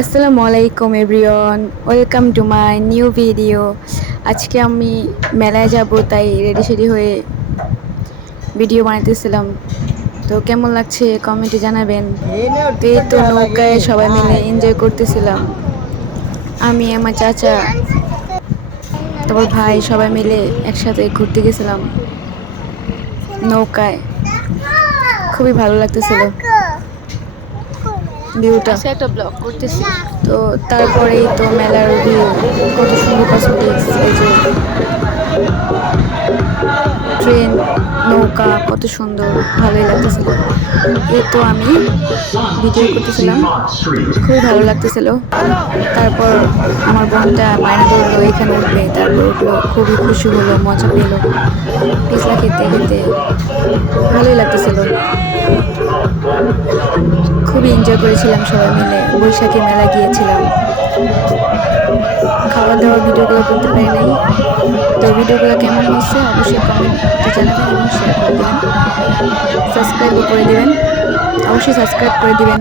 আসসালামু আলাইকুম everyone, welcome to my new video. আজকে আমি মেলায় যাব, তাই রেডি সেডি হয়ে ভিডিও বানাইতেছিলাম। তো কেমন লাগছে কমেন্টে জানাবেন। তো এই তো নৌকায় সবাই মিলে এনজয় করতেছিলাম, আমি আমার চাচা তারপর ভাই সবাই মিলে একসাথে ঘুরতে গেছিলাম নৌকায়। খুবই ভালো লাগতেছিল ভিউটা। একটা ব্লগ করতেছি। তো তারপরেই তো মেলার ভিউ, কত সুন্দর কসমেটিক্স, এই যে ট্রেন, নৌকা, কত সুন্দর, ভালোই লাগতেছিল। এই তো আমি ভিডিও করতেছিলাম, খুবই ভালো লাগতেছিল। তারপর আমার বোনটা মায়না ধরলো এখানে উঠবে, তারপর উঠলো, খুবই খুশি হলো, মজা পেলো। পিছলা খেতে খেতে ভালোই লাগতেছিল, খুবই এনজয় করেছিলাম সবাই মিলে। বৈশাখী মেলা গিয়েছিলাম, খাওয়া দাওয়া ভিডিওগুলো করতে পারি নাই। তো ভিডিওগুলো কেমন হয়েছে অবশ্যই কমেন্টে জানাবেন এবং শেয়ার করে দেবেন, সাবস্ক্রাইবও করে দেবেন, অবশ্যই সাবস্ক্রাইব করে দিবেন।